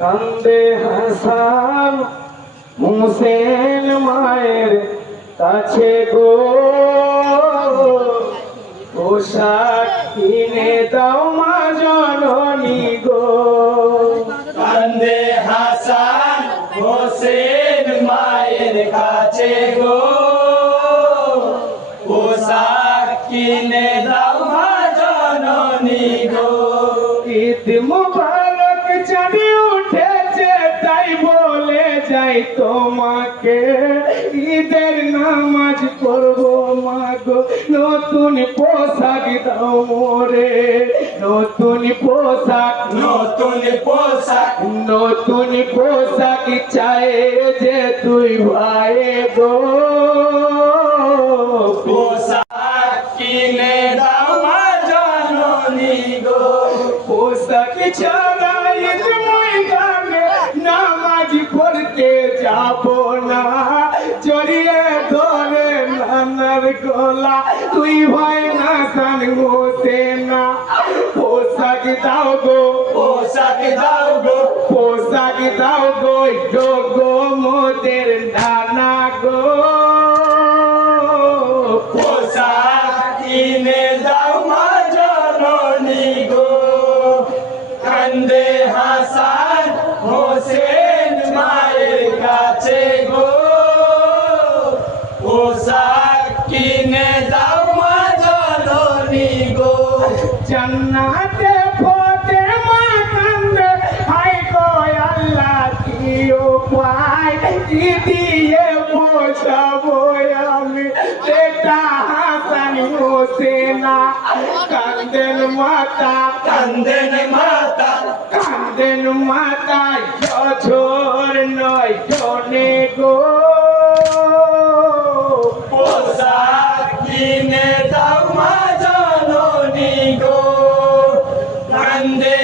কান্দে হাসান হোসেন মায়ের কাছে গো, পোশাক কিনে দাও মা জননী গো। কান্দে হাসান হোসেন মায়ের কাছে গো, পোশাক কিনে দাও মা জননী গো। ঈদ মুবারক জানি উঠেছে তাই বলে যাই তোমাকে, ঈদের নামাজ পড়বো মা গো, নতুন পোশাক দাও মোরে, নতুন পোশাক, নতুন পোশাক, নতুন পোশাক চাই যে তুই ভাই গো। পোশাক কিনে দাও মা জননী গো। পোশাক ছাড়া ঈদ ময়দানে নামাজ পড়তে যাব না, জড়িয়ে ধরে নানার গলা তুই ভাই না সান হোসেনা। পোশাক দাও গো, পোশাক দাও গো, পোশাক দাও গো, যোগো মোদের নানা গো। পোশাক কিনে দাও মা জননী গো। কান্দে হাসান হোসেন মায়ের কাছে গো, পোশাক কিনে দাও মা জননী গো। জান্নাতে পথে মা কান্দে, হাই গো আল্লাহ দিও পাই, দিয়ে পৌঁছাবো আমি বেটা হাসান হোসেনা। কান্দেন মাতা, কান্দেন মাতা, কান্দেন মাতা, ঝড় নয় জনে গো। পোশাক কিনে দাও মা জননী গো। কান্দে